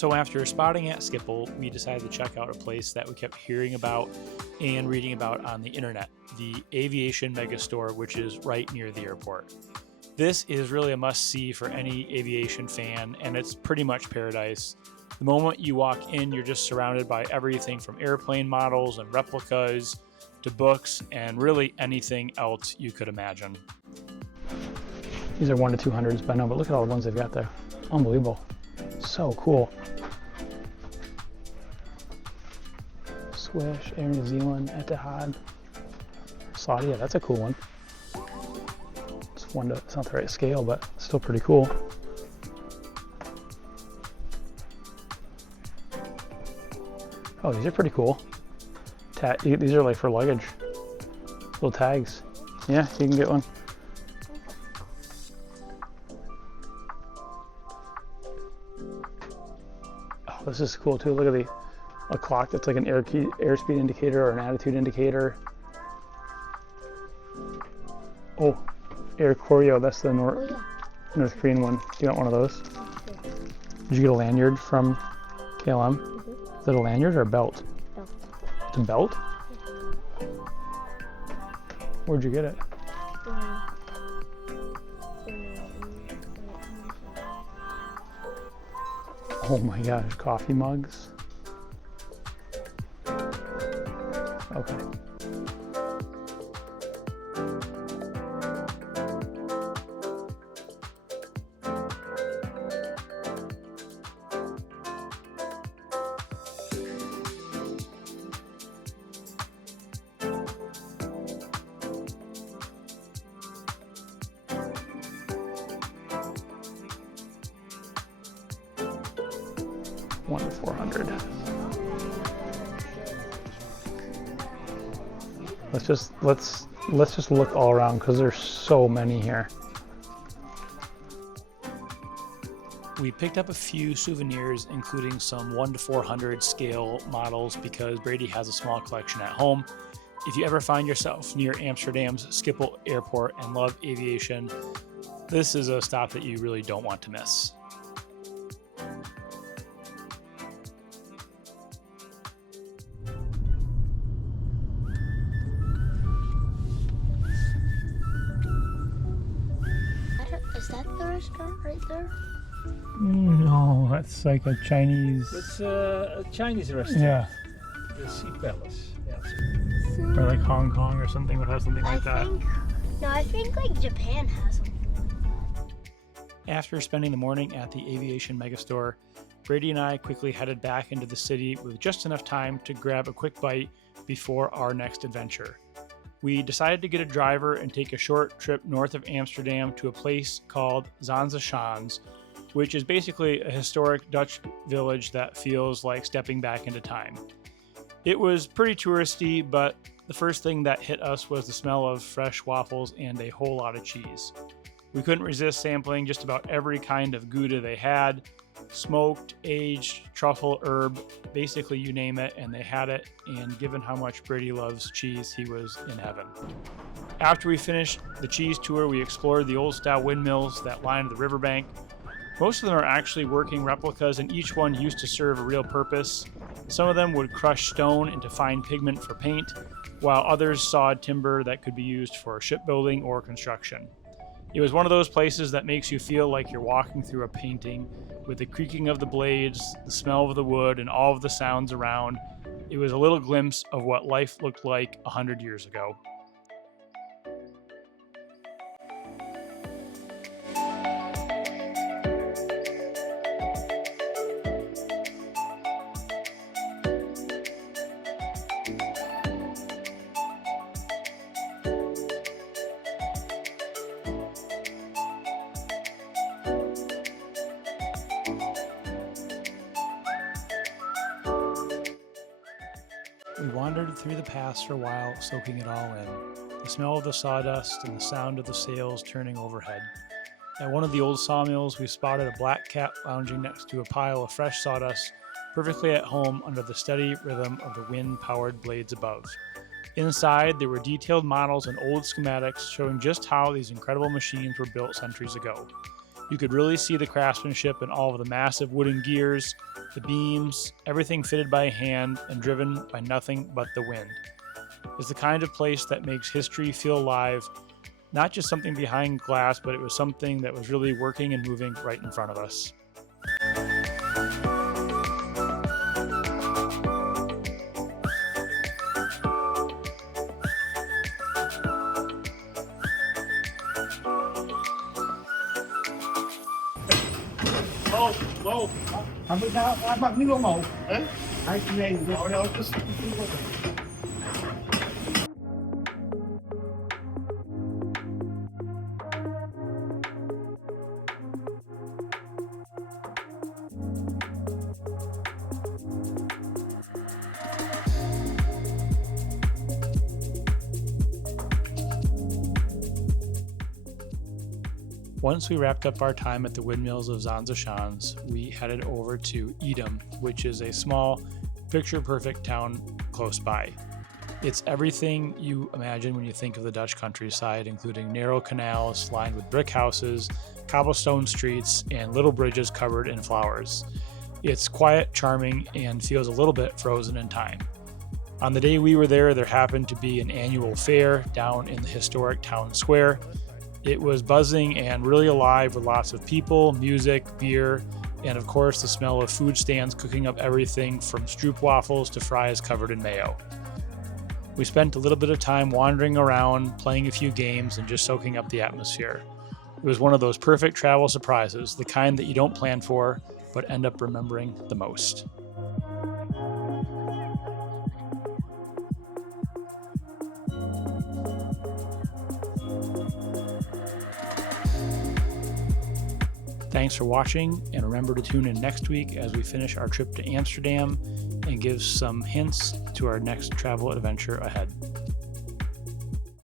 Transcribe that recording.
So after spotting at Schiphol, we decided to check out a place that we kept hearing about and reading about on the internet, the Aviation Megastore, which is right near the airport. This is really a must-see for any aviation fan, and it's pretty much paradise. The moment you walk in, you're just surrounded by everything from airplane models and replicas to books and really anything else you could imagine. These are 1 to 200s by now, but look at all the ones they've got there. Unbelievable. So cool. Swish, Air New Zealand, Etihad, Saudi. Yeah, that's a cool one. It's not the right scale, but still pretty cool. Oh, these are pretty cool. These are like for luggage. Little tags. Yeah, you can get one. Oh, this is cool too. Look at a clock that's like an airspeed indicator or an attitude indicator. Oh, Air Koryo, that's the North Korean one. Do you want one of those? Did you get a lanyard from KLM? Is it a lanyard or a belt? Belt. It's a belt? Where'd you get it? Oh my gosh, coffee mugs. Okay. One to 400. Let's just look all around because there's so many here. We picked up a few souvenirs, including some 1 to 400 scale models because Brady has a small collection at home. If you ever find yourself near Amsterdam's Schiphol Airport and love aviation, this is a stop that you really don't want to miss. Is that the restaurant right there? No, that's like a Chinese. It's a Chinese restaurant. Yeah, The Sea Palace. Yes. or like Hong Kong or something would have something like that. I think like Japan has them. After spending the morning at the Aviation Megastore, Brady and I quickly headed back into the city with just enough time to grab a quick bite before our next adventure. We decided to get a driver and take a short trip north of Amsterdam to a place called Zaanse Schans, which is basically a historic Dutch village that feels like stepping back into time. It was pretty touristy, but the first thing that hit us was the smell of fresh waffles and a whole lot of cheese. We couldn't resist sampling just about every kind of Gouda they had, smoked, aged, truffle, herb, basically you name it, and they had it, and given how much Brady loves cheese, he was in heaven. After we finished the cheese tour, we explored the old-style windmills that lined the riverbank. Most of them are actually working replicas, and each one used to serve a real purpose. Some of them would crush stone into fine pigment for paint, while others sawed timber that could be used for shipbuilding or construction. It was one of those places that makes you feel like you're walking through a painting, with the creaking of the blades, the smell of the wood, and all of the sounds around. It was a little glimpse of what life looked like 100 years ago. We wandered through the pass for a while, soaking it all in. The smell of the sawdust and the sound of the sails turning overhead. At one of the old sawmills, we spotted a black cat lounging next to a pile of fresh sawdust, perfectly at home under the steady rhythm of the wind-powered blades above. Inside, there were detailed models and old schematics showing just how these incredible machines were built centuries ago. You could really see the craftsmanship in all of the massive wooden gears, the beams, everything fitted by hand and driven by nothing but the wind. It's the kind of place that makes history feel alive, not just something behind glass, but it was something that was really working and moving right in front of us. Không biết sao, bắt nước lông màu. Hai chị này thì đâu cứ Once we wrapped up our time at the Windmills of Zaanse Schans, we headed over to Edam, which is a small, picture-perfect town close by. It's everything you imagine when you think of the Dutch countryside, including narrow canals lined with brick houses, cobblestone streets, and little bridges covered in flowers. It's quiet, charming, and feels a little bit frozen in time. On the day we were there happened to be an annual fair down in the historic town square. It was buzzing and really alive with lots of people, music, beer, and of course the smell of food stands cooking up everything from stroopwafels to fries covered in mayo. We spent a little bit of time wandering around, playing a few games, and just soaking up the atmosphere. It was one of those perfect travel surprises, the kind that you don't plan for, but end up remembering the most. Thanks for watching, and remember to tune in next week as we finish our trip to Amsterdam and give some hints to our next travel adventure ahead.